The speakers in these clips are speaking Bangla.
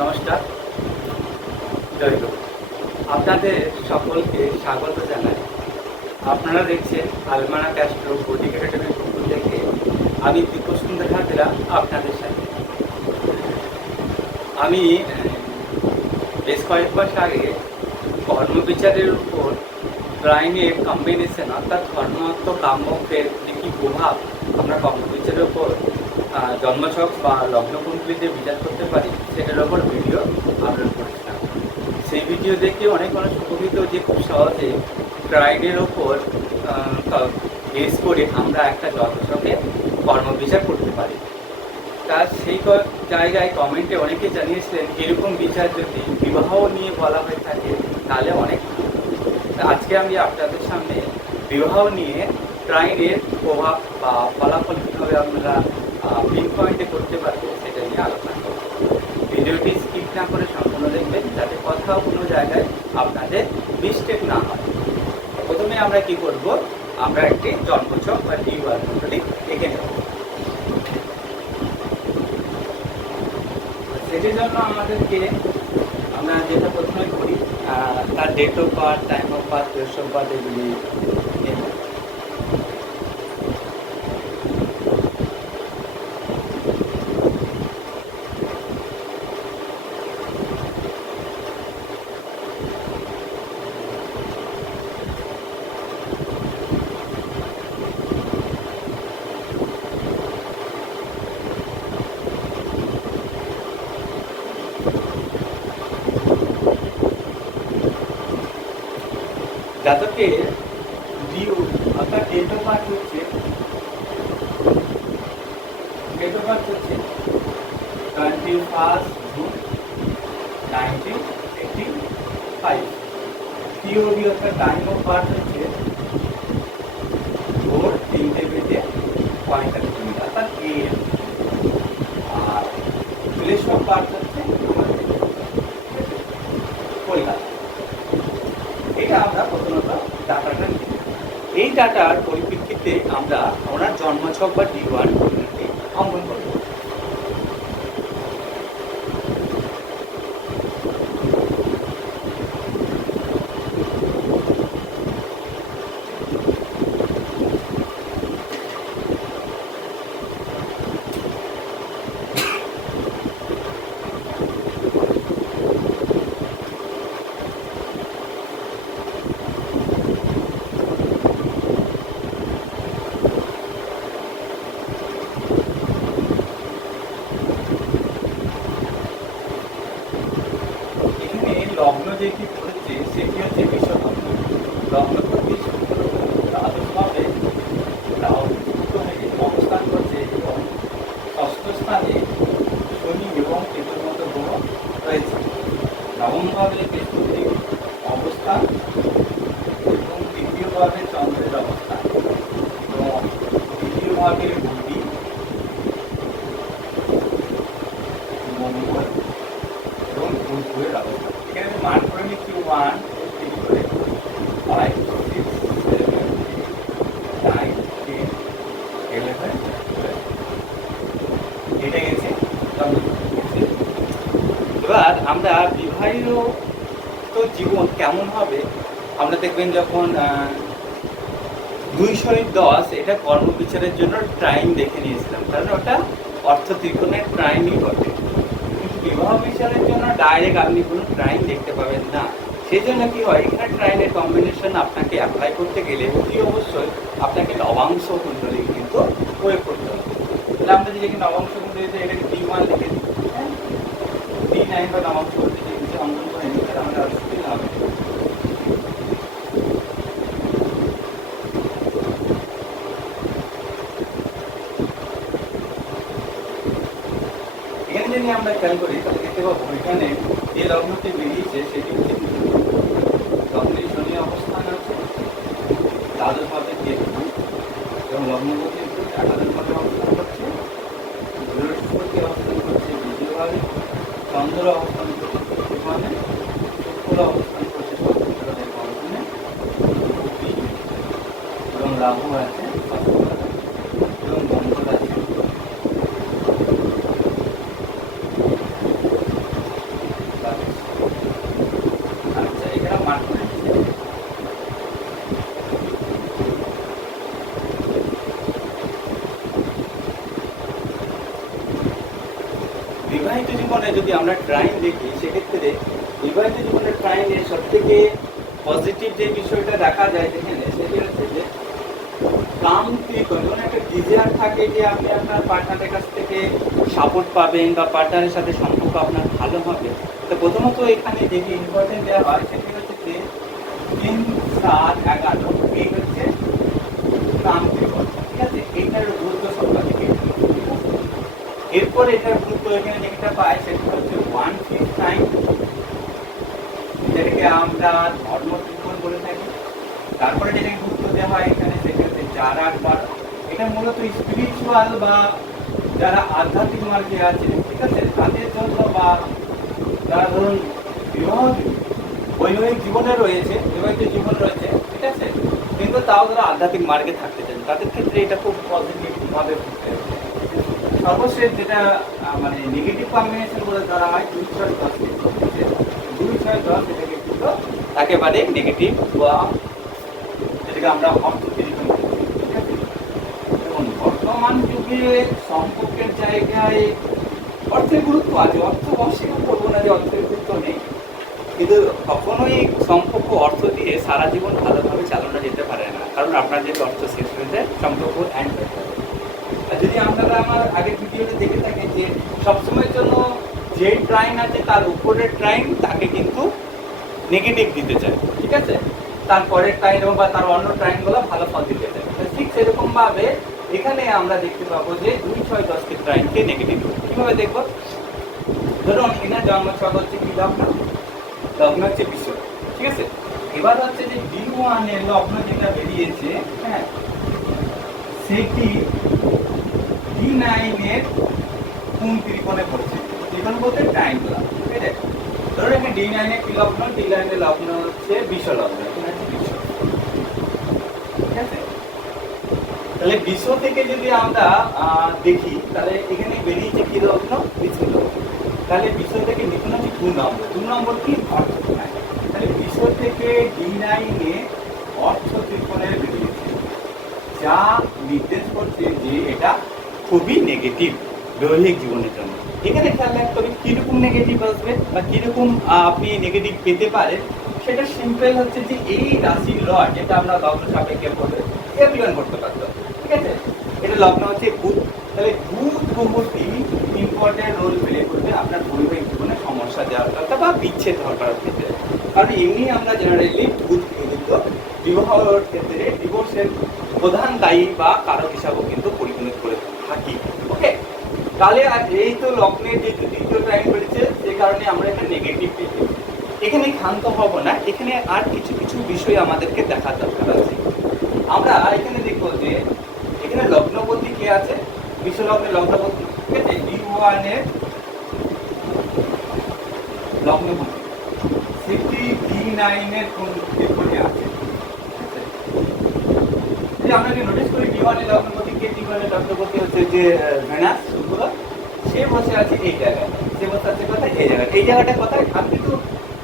নমস্কার। জয়। আপনাদের সকলকে স্বাগত জানাই। আপনারা দেখছেন আলমানা ক্যাস্ট্রো বৌদ্ধিক একাডেমির পক্ষ থেকে আমি দীপসুন্দর হাজরা আপনাদের সাথে। আমি বেশ কয়েক মাস আগে কর্মবিচারের উপর ক্রাইমের কম্বিনেশন অর্থাৎ ধর্মাত্ম কাম্যকের যে কী প্রভাব আমরা কর্মবিচারের উপর জন্মছক বা লগ্নকুণ্ডলিতে বিচার করতে পারি, সেটার ওপর ভিডিও আপলোড করেছিলাম। সেই ভিডিও দেখে অনেক মানুষ উপকৃত যে খুব সহজে ক্রাইমের ওপর বেস করে আমরা একটা জন্মছকে কর্মবিচার করতে পারি। তার সেই জায়গায় কমেন্টে অনেকে জানিয়েছিলেন, এরকম বিচার যদি বিবাহ নিয়ে বলা হয়ে থাকে, তাহলে অনেক আজকে আমি আপনাদের সামনে বিবাহ নিয়ে ট্রাইনের প্রভাব বা ফলাফল কীভাবে আপনারা পিন পয়েন্টে করতে পারবে, সেটা নিয়ে আলোচনা করব। ভিডিওটি স্কিপ না করে সম্পূর্ণ দেখবেন, যাতে কোথাও কোনো জায়গায় আপনাদের মিস্টেক না হয়। প্রথমে আমরা কি করব? আমরা একটি জন্মছক বা ডিউআর কুণ্ডলী এঁকে নেব। সেটির জন্য আমাদেরকে আমরা যেটা প্রথমে করি তার date of birth time of birth place of birth এগুলি নেব জাতকের ডিউ অর্থাৎ ডেট অফ বার্থ হচ্ছে ডেট অফ বার্থ হচ্ছে twenty first June nineteen eighty five TOD অর্থাৎ টাইম অফ বার্থ হচ্ছে ভোর তিনটে বেজে পঁয়তাল্লিশ মিনিট অর্থাৎ এএম আর প্লেস অফ বার্থ হচ্ছে আমাদের কলকাতা এটা আমরা প্রথমত ডাটাটা নিই। এই ডাটার পরিপ্রেক্ষিতে আমরা ওনার জন্মছক বা ডি ওয়ান অঙ্কন করব এখানে লগ্ন যেটি পড়েছে সেটি হচ্ছে অবস্থান করছে এবং ষষ্ঠ স্থানে শনি এবং কেতুর মতো রয়েছে। নবমভাবে অবস্থান এবং তৃতীয়ভাবে চন্দ্রের অবস্থান। এবং তৃতীয়ভাবে বুদ্ধি মঙ্গল এবং বুধ গ্রহের অবস্থান এখানে আমি মান করে নিচ্ছি ওয়ান টু থ্রি করে five six seven nine ten eleven এটা গেছে। এবার আমরা বিবাহিত জীবন কেমন হবে? আমরা দেখবেন যখন দুই শরীর দশ, এটা কর্মবিচারের জন্য ট্রাইন দেখে নিয়েছিলাম। কারণ ওটা অর্থ ত্রিকোণের ট্রাইনই বটে কিন্তু বিবাহ বিচারের জন্য ডাইরেক্ট আপনি কোনো ট্রাইন দেখতে পাবেন না। সেই জন্য কি হয়? এখানে ট্রাইনের কম্বিনেশন আপনাকে অ্যাপ্লাই করতে গেলে অতি অবশ্যই আপনাকে নবাংশ কুণ্ডলী কিন্তু প্রয়োগ করতে হবে। তাহলে আমরা এখানে নবাংশ কুণ্ডলীতে এটাকে ডি ওয়ান লিখে দিই। ডি নাইন বা নবাংশ কুণ্ডলী যদি অঙ্কন করে নিই, তাহলে আমাদের আর সুবিধা হবে। এখানে যদি আমরা খেয়াল করি, তাহলে দেখতে পাবো এখানে যে লগ্নটি বেরিয়েছে, সেটি হচ্ছে লগ্নের শনি অবস্থান আছে দ্বাদশভাবে কেতু এবং লগ্নপতি অবস্থান করছে অবস্থান করছে দ্বিতীয়ভাবে চন্দ্র অবস্থান করছে চতুর্থভাবে শুক্র এবং রাহু আছে ষষ্ঠভাবে এবং মঙ্গল আছে জীবনে যদি আমরা ট্রাইন দেখি, সেক্ষেত্রে বিবাহিত জীবনের ট্রাইনের সব থেকে পজিটিভ যে বিষয়টা দেখা যায় যেখানে সেটি হচ্ছে যে কামত্রিক যেমন একটা ডিজায়ার থাকে যে আপনি আপনার পার্টনারের কাছ থেকে সাপোর্ট পাবেন বা পার্টনারের সাথে সম্পর্ক আপনার ভালো হবে। তো প্রথমত এখানে যেটি ইম্পর্টেন্ট দেওয়া হয়, সেটি হচ্ছে যে তিন সাত এগারো, এই হচ্ছে কামত্রিক ঠিক আছে? এইটার এরপর এটার গুরুত্ব এখানে যেটা পাই সেটা হচ্ছে ওয়ান ফিফ নাইন যেটাকে আমরা ধর্ম ত্রিকোণ বলে থাকি। তারপরে যেটাকে গুরুত্ব দেওয়া হয় এখানে সেটা হচ্ছে চার আট বারো। এটা মূলত স্পিরিচুয়াল বা যারা আধ্যাত্মিক মার্গে আছে, ঠিক আছে? তাদের জন্য বা যারা ধরুন বিবাহ বৈবাহিক জীবনে রয়েছে বিবাহিত জীবন রয়েছে, ঠিক আছে? কিন্তু তাও যারা আধ্যাত্মিক মার্গে থাকতে চান, তাদের ক্ষেত্রে এটা খুব পজিটিভ ভাবে সর্বশেষ যেটা মানে নেগেটিভ কম্বিনেশন বলে ধরা হয়, দুই ছয় দশ দুই ছয় দশ এটাকে কিন্তু একেবারে নেগেটিভ বা যেটাকে আমরা দেখুন বর্তমান যুগে সম্পর্কের জায়গায় অর্থের গুরুত্ব আছে, অর্থ অস্বীকার করব না যে অর্থের গুরুত্ব নেই। কিন্তু কখনোই সম্পর্ক অর্থ দিয়ে সারা জীবন ভালোভাবে চালানো যেতে পারে না। কারণ আপনার যদি অর্থ শেষ হয়ে যায়, সম্পর্ক এন্ড হয়ে আর যদি আপনারা আমার আগের ভিডিওতে দেখে থাকেন যে সবসময়ের জন্য যে ট্রাইন আছে, তার উপরের ট্রাইন তাকে কিন্তু নেগেটিভ দিতে চায়, ঠিক আছে? তারপরের ট্রাইন বা তার অন্য ট্রাইনগুলো ভালো ফল দিতে চায়। ঠিক সেরকমভাবে এখানে আমরা দেখতে পাবো যে দুই ছয় দশটি ট্রাইনকে নেগেটিভ কীভাবে দেখব? ধরুন এনার জন্ম ছক হচ্ছে কি লগ্ন? লগ্ন হচ্ছে বিশ্ব, ঠিক আছে? এবার হচ্ছে যে ডি ওয়ানের লগ্ন যেটা বেরিয়েছে হ্যাঁ সেটি নাইনের কোন ত্রিকোণে পড়ছে? ত্রিকোণ বলতে টাইমগুলো ঠিক আছে? ধরুন এখানে ডি নাইনের কি লগ্ন? ডি নাইনের লগ্ন হচ্ছে বিশ্ব লগ্ন তাহলে বিশ্ব থেকে যদি আমরা দেখি, তাহলে এখানে বেরিয়েছে কি লগ্ন? বিশ্ব লগ্ন। তাহলে বিশ্ব থেকে লিখুন হচ্ছে দু নম্বর। দু নম্বর কি? অর্থ। তাহলে বিশ্ব থেকে ডি নাইনে অর্থ ত্রিকোণের বেরিয়েছে। যা নির্দেশ করছে যে এটা খুবই নেগেটিভ বৈবাহিক জীবনের জন্য। এখানে খেয়াল রাখতে হবে কীরকম নেগেটিভ আসবে বা কীরকম আপনি নেগেটিভ পেতে পারেন, সেটা সিম্পল হচ্ছে যে এই রাশির লট যেটা আমরা লগ্ন সাপেক্ষে করবে এভরিওয়ান করতে পারতো। ঠিক আছে? এটা লগ্ন হচ্ছে বুধ। তাহলে বুধ গ্রহটি ইম্পর্টেন্ট রোল প্লে করবে আপনার বৈবাহিক জীবনে সমস্যা দেওয়ার কথা বা বিচ্ছেদ হওয়ার ক্ষেত্রে। কারণ এমনি আমরা জেনারেলি বুধ কিন্তু বিবাহের ক্ষেত্রে ডিভোর্সের প্রধান দায়ী বা কারক হিসাবেও কিন্তু পরিগণিত করে থাকি ওকে তাহলে আর এই তো লগ্নের যে দ্বিতীয় টাইম বেড়েছে, সে কারণে আমরা এখানে নেগেটিভ পেয়েছি এখানে ক্ষান্ত হব না, এখানে আর কিছু কিছু বিষয় আমাদেরকে দেখার দরকার আছে। আমরা এখানে দেখব যে, এখানে লগ্নপতি কে আছে? বিশ্ব লগ্নের লগ্নপতি, ঠিক আছে? ডি ওয়ানের লগ্নপতি। সেটি ডি নাইনের কোন আছে? আমরা যে নোটিস করি ডিওয়ানের লগ্নপতি লগ্নপতি হচ্ছে যে ভেনাস শুক্র সে বসে আছে এই জায়গায়। সে বসে আছে কোথায়? এই জায়গায়। এই জায়গাটা কোথায়? আমি কিন্তু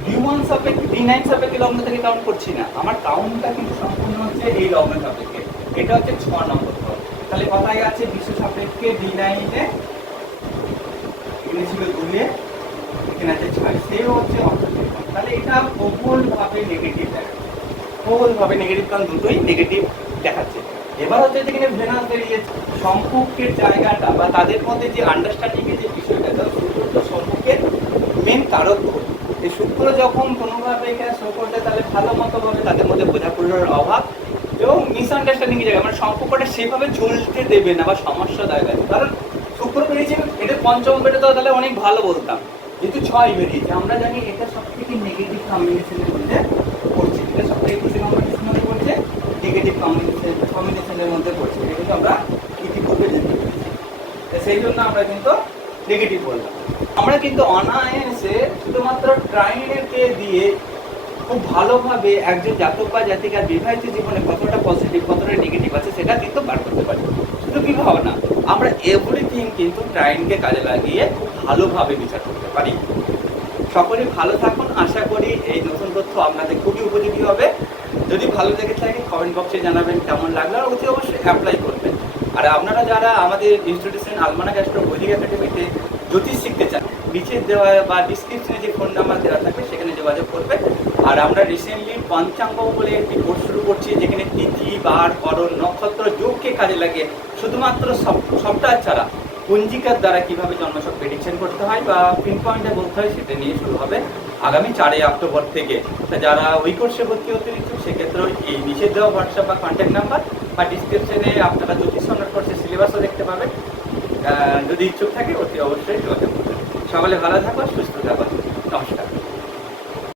ডি ওয়ান সাপেক্ষে ডি নাইন সাপেক্ষে লগ্ন থেকে কাউন্ট করছি না। আমার কাউন্টটা কিন্তু সম্পূর্ণ হচ্ছে এই লগ্ন সাপেক্ষে। এটা হচ্ছে ছ নম্বর ঘর তাহলে কথায় আছে বিশ্ব সাপেক্ষে ডি নাইনে ছিল দুয়ে এখানে আছে ছয়। সেও হচ্ছে অর্থনীতি তাহলে এটা প্রবল ভাবে নেগেটিভ দেখাচ্ছে। প্রবল ভাবে নেগেটিভ কারণ দুটোই নেগেটিভ দেখাচ্ছে। এবার হচ্ছে যেখানে ভেনাস বেরিয়েছে সম্পর্কের জায়গাটা বা তাদের মধ্যে যে আন্ডারস্ট্যান্ডিং এর যে বিষয়টা তাহলে শুক্র সম্পর্কের মেন কারক এই শুক্র যখন কোনোভাবে এখানে শো করছে তাহলে ভালো মতো ভাবে তাদের মধ্যে বোঝাপড়ার অভাব এবং মিসআন্ডারস্ট্যান্ডিং জায়গা মানে সম্পর্কটা সেভাবে চলতে দেবে না বা সমস্যা দেখা যাচ্ছে কারণ শুক্র বেরিয়েছে, এটা পঞ্চম বেটে তো তাহলে অনেক ভালো বলতাম। যেহেতু ছয় বেরিয়েছে। আমরা জানি এটা সব থেকে নেগেটিভ কম্বিনেশনের মধ্যে পড়ছে। এটা সব থেকে কিসের কম্বিনেশনের মধ্যে নেগেটিভ কম্বিনেশন কম্বিনেশনের মধ্যে পড়ছে। এটা কিন্তু আমরা ইতিপূর্বে জানতে পেরেছি সেই জন্য আমরা কিন্তু নেগেটিভ বললাম। আমরা কিন্তু অনায়াসে শুধুমাত্র ট্রাইনের কে দিয়ে খুব ভালোভাবে একজন জাতক বা জাতিকার বিবাহিত জীবনে কতটা পজিটিভ কতটা নেগেটিভ আছে সেটা কিন্তু বার করতে পারি। শুধু বিবাহ না আমরা এভরিথিং কিন্তু ট্রাইনকে কাজে লাগিয়ে খুব ভালোভাবে বিচার করতে পারি। সকলে ভালো থাকুন। আশা করি এই নতুন তথ্য আপনাদের খুবই উপযোগী হবে। যদি ভালো লেগে থাকে কমেন্ট বক্সে জানাবেন কেমন লাগল, আর অতি অবশ্যই অ্যাপ্লাই করবেন। আর আপনারা যারা আমাদের ইনস্টিটিউশন আলমানা ক্যাস্ট্রো বৈদিক একাডেমিতে জ্যোতিষ শিখতে চান নিচে দেওয়া বা ডিসক্রিপশনে যে ফোন নাম্বার দেওয়া থাকবে, সেখানে যোগাযোগ করবে আর আমরা রিসেন্টলি পঞ্চাঙ্গ বলে একটি কোর্স শুরু করছি, যেখানে তিথি, বার করণ নক্ষত্র, যোগকে কাজে লাগে শুধুমাত্র সফটওয়্যার ছাড়া পঞ্জিকার দ্বারা কীভাবে জন্মসব প্রেডিকশন করতে হয় বা পিন পয়েন্টে বলতে হয় সেটা নিয়ে শুরু হবে আগামী চারই অক্টোবর থেকে। যারা ওই কোর্সে ভর্তি হতে ইচ্ছুক, সেক্ষেত্রে এই নিষেধ দেওয়া হোয়াটসঅ্যাপ বা কন্ট্যাক্ট নাম্বার বা ডিসক্রিপশনে আপনারা জ্যোতিষ সম্রাট কোর্সের সিলেবাসও দেখতে পাবেন। যদি ইচ্ছুক থাকে, অতি অবশ্যই যোগাযোগ করবেন সকলে ভালো থাকো সুস্থ থাকো নমস্কার।